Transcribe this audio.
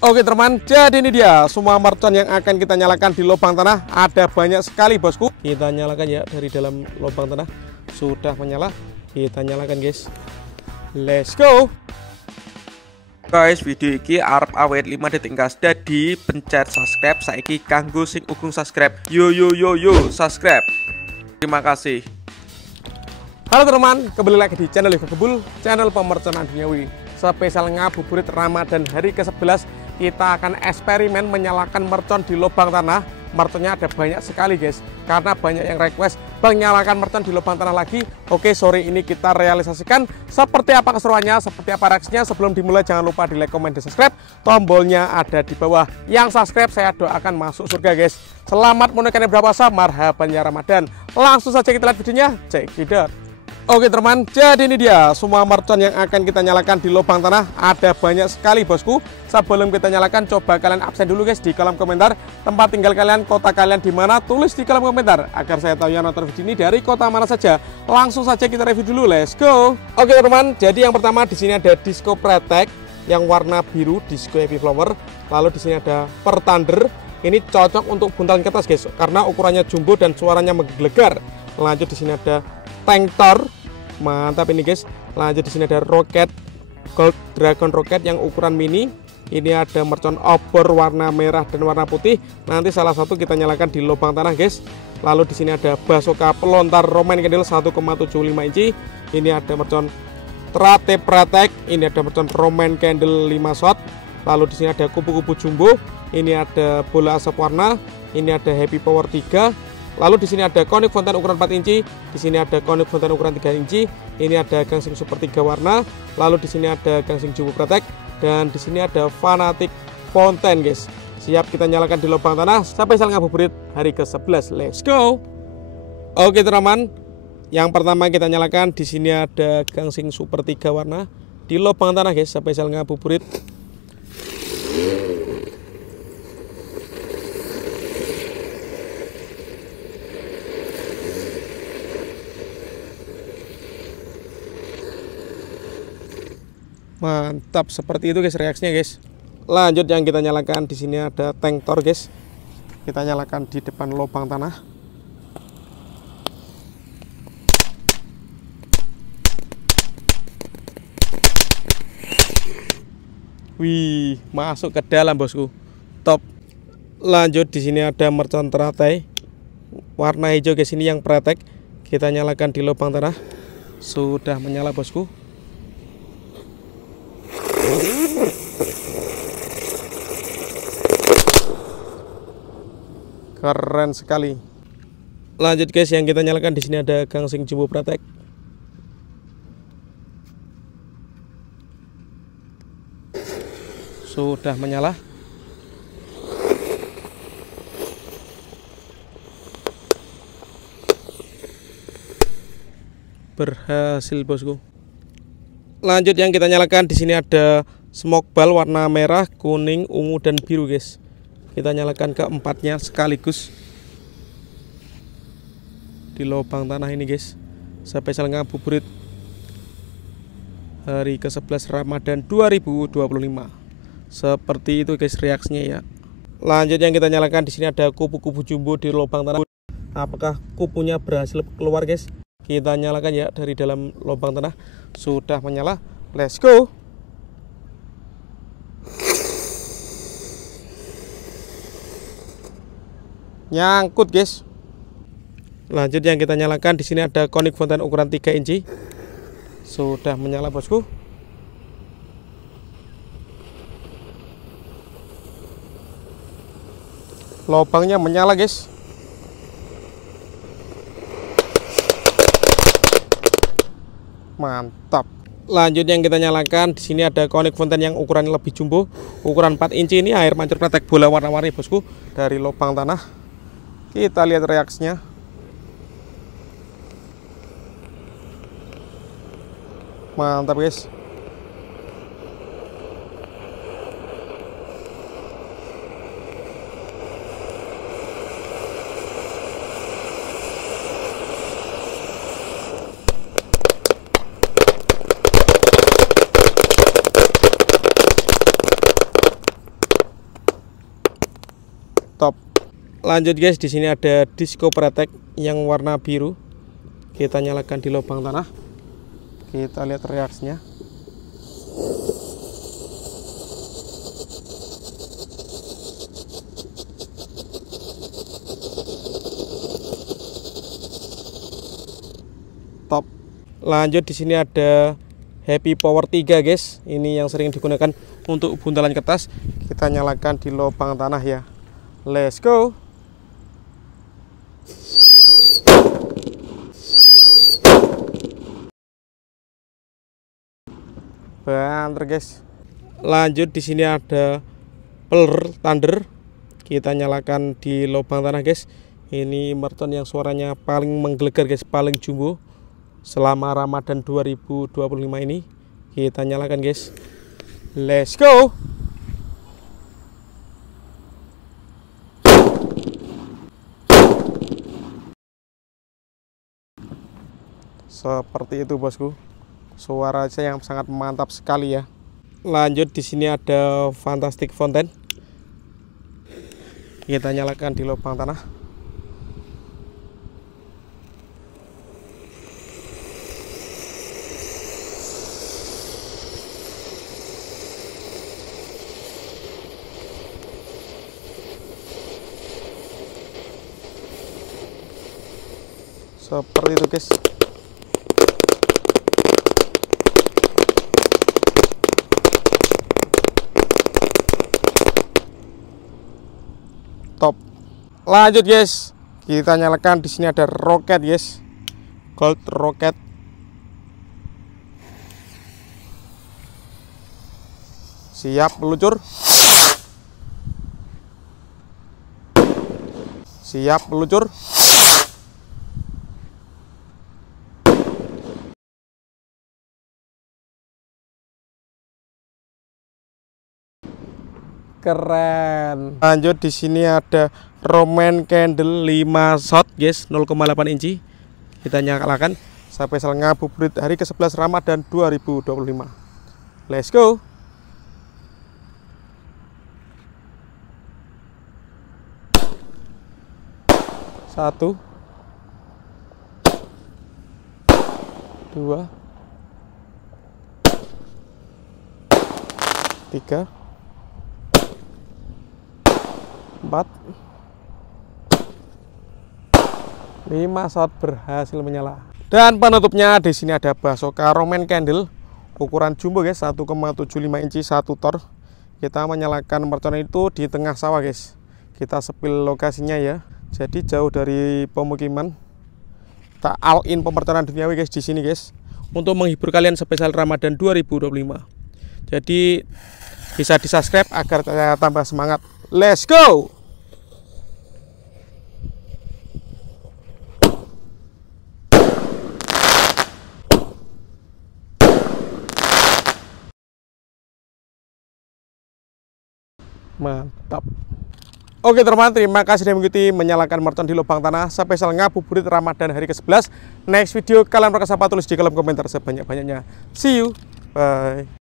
Oke teman, jadi ini dia semua mercon yang akan kita nyalakan di lubang tanah. Ada banyak sekali bosku. Kita nyalakan ya dari dalam lubang tanah. Sudah menyala, kita nyalakan guys. Let's go. Guys, video ini arep awet 5 detik gas. Jadi pencet subscribe saiki kanggo sing ugung subscribe. Yo subscribe. Terima kasih. Halo teman, kembali lagi di channel Kebul, channel pemerconaan duniawi. Spesial ngabuburit Ramadan hari ke-11, kita akan eksperimen menyalakan mercon di lubang tanah. Merconnya ada banyak sekali guys, karena banyak yang request bang nyalakan mercon di lubang tanah lagi. Oke, sore ini kita realisasikan seperti apa keseruannya, seperti apa reaksinya. Sebelum dimulai jangan lupa di like, comment, dan subscribe. Tombolnya ada di bawah. Yang subscribe saya doakan masuk surga guys. Selamat menunaikan ibadah puasa, marhaban ya Ramadan. Langsung saja kita lihat videonya, check it out. Oke teman, jadi ini dia semua mercon yang akan kita nyalakan di lubang tanah. Ada banyak sekali bosku. Sebelum kita nyalakan, coba kalian absen dulu guys di kolom komentar tempat tinggal kalian, kota kalian di mana, tulis di kolom komentar agar saya tahu yang nonton video ini dari kota mana saja. Langsung saja kita review dulu, let's go. Oke teman, jadi yang pertama di sini ada Disco Pretek yang warna biru, Disco Heavy Flower. Lalu di sini ada Per Thunder. Ini cocok untuk buntalan kertas guys, karena ukurannya jumbo dan suaranya menggelegar. Lanjut di sini ada Tank Thor. Mantap ini guys. Lanjut di sini ada Rocket Gold Dragon Rocket yang ukuran mini. Ini ada mercon obor warna merah dan warna putih. Nanti salah satu kita nyalakan di lubang tanah guys. Lalu di sini ada Basoka pelontar Roman Candle 1,75 inci. Ini ada mercon Trate Pratek. Ini ada mercon Roman Candle 5 shot. Lalu di sini ada kupu-kupu jumbo. Ini ada bola asap warna. Ini ada Happy Power 3. Lalu di sini ada Conic Fountain ukuran 4 inci, di sini ada Conic Fountain ukuran 3 inci, ini ada Gangsing Super 3 warna, lalu di sini ada Gangsing Jumbo Pretek, dan di sini ada Fanatic Fountain guys. Siap kita nyalakan di lubang tanah sampai sel ngabuburit hari ke-11. Let's go. Oke teman, yang pertama kita nyalakan di sini ada Gangsing Super 3 warna di lubang tanah guys sampai sel ngabuburit. Mantap, seperti itu guys reaksinya guys. Lanjut yang kita nyalakan di sini ada Tank Thor guys. Kita nyalakan di depan lubang tanah. Wih, masuk ke dalam bosku. Top. Lanjut di sini ada mercon teratai warna hijau guys, ini yang pretek. Kita nyalakan di lubang tanah. Sudah menyala bosku. Keren sekali. Lanjut guys, yang kita nyalakan di sini ada Gangsing Jumbo Pretek. Sudah menyala. Berhasil bosku. Lanjut yang kita nyalakan di sini ada smoke ball warna merah, kuning, ungu dan biru guys. Kita nyalakan keempatnya sekaligus di lubang tanah ini guys. Spesial ngabuburit hari ke-11 Ramadan 2025. Seperti itu guys reaksinya ya. Lanjut yang kita nyalakan di sini ada kupu-kupu jumbo di lubang tanah. Apakah kupunya berhasil keluar guys? Kita nyalakan ya dari dalam lubang tanah. Sudah menyala. Let's go. Nyangkut guys. Lanjut yang kita nyalakan di sini ada Conic Fountain ukuran 3 inci. Sudah menyala bosku. Lubangnya menyala guys. Mantap. Lanjut yang kita nyalakan di sini ada Conic Fountain yang ukuran lebih jumbo, ukuran 4 inci. Ini air mancur pretek bola warna-warni bosku dari lubang tanah. Kita lihat reaksinya. Mantap guys. Lanjut guys, di sini ada disco pretek yang warna biru. Kita nyalakan di lubang tanah. Kita lihat reaksinya. Top. Lanjut di sini ada Happy Power 3 guys. Ini yang sering digunakan untuk buntalan kertas. Kita nyalakan di lubang tanah ya. Let's go. Banter guys. Lanjut di sini ada peler thunder. Kita nyalakan di lubang tanah guys. Ini mercon yang suaranya paling menggelegar guys, paling jumbo selama Ramadan 2025 ini. Kita nyalakan guys. Let's go. Seperti itu bosku. Suara yang sangat mantap sekali ya. Lanjut di sini ada Fantastic Fountain. Kita nyalakan di lubang tanah. Seperti itu guys. Top. Lanjut guys, kita nyalakan. Di sini ada roket guys, gold roket. Siap meluncur. Siap meluncur. Keren. Lanjut di sini ada Roman Candle 5 shot guys, 0,8 inci. Kita nyalakan spesial ngabuburit hari ke-11 Ramadan 2025. Let's go. Satu, dua, tiga, 4, 5 shot berhasil menyala. Dan penutupnya di sini ada Basoka Roman Candle ukuran jumbo guys, 1,75 inci 1 tor. Kita menyalakan mercon itu di tengah sawah guys. Kita sepil lokasinya ya. Jadi jauh dari pemukiman. Kita all in pemerconan duniawi guys di sini guys, untuk menghibur kalian spesial Ramadan 2025. Jadi bisa di-subscribe agar saya tambah semangat. Let's go. Mantap. Oke teman-teman, terima kasih sudah mengikuti menyalakan mercon di lubang tanah spesial ngabuburit Ramadan hari ke-11. Next video kalian berkesempatan tulis di kolom komentar sebanyak-banyaknya. See you. Bye.